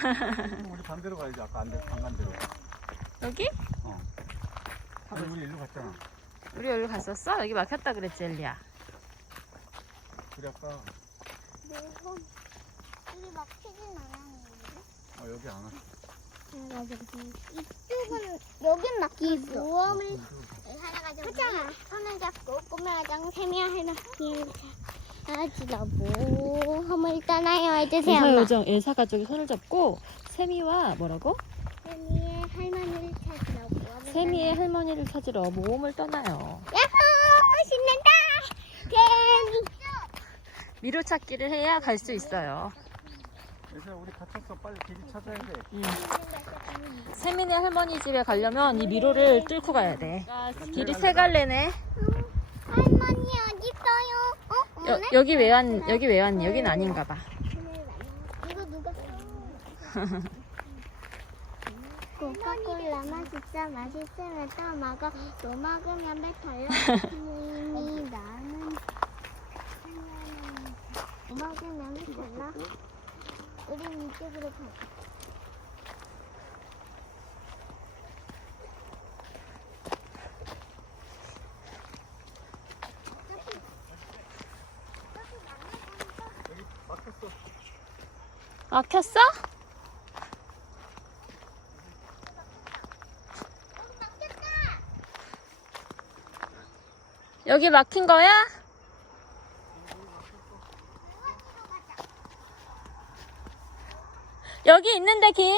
그럼 우리 반대로 가야지. 아까 안, 돼- 안 간대로. 여기? 아니, 우리 일로 갔잖아. 우리 여기 갔었어? 여기 막혔다 그랬지 엘리야. 그래 아까 여기 막히진 않았는데. 어, 여기 안 왔어. 이쪽은 여긴 막히고 모험을 하잖아. 손을 잡고 꼬마랑 세미야 해놓기 하지라고 험을 떠나요 해주세요. 엘사 엄마. 요정 엘사 가족이 손을 잡고 세미와 뭐라고? 세미의 할머니를 찾으라고. 세미의 할머니를 찾으러 모험을 떠나요. 야호 신난다. 세미. 미로 찾기를 해야 갈 수 있어요. 얘들아 우리 갇혔어. 빨리 길 찾아야 돼. 음. 세미네 할머니 집에 가려면 이 미로를 뚫고 가야 돼. 길이 세 갈래네. 할머니? 여, 여기 왜 왔, 여기 왜 왔니? 여긴 아닌가 봐. 이거 누가 코카콜라 맛있어 맛있으면 또 먹어. 또 먹으면 배터요 이 나는 또 먹으면 배터나 우린 이쪽으로 가자 여기 막혔어. 막혔어? 여기 막힌 거야? 여기 있는데 길?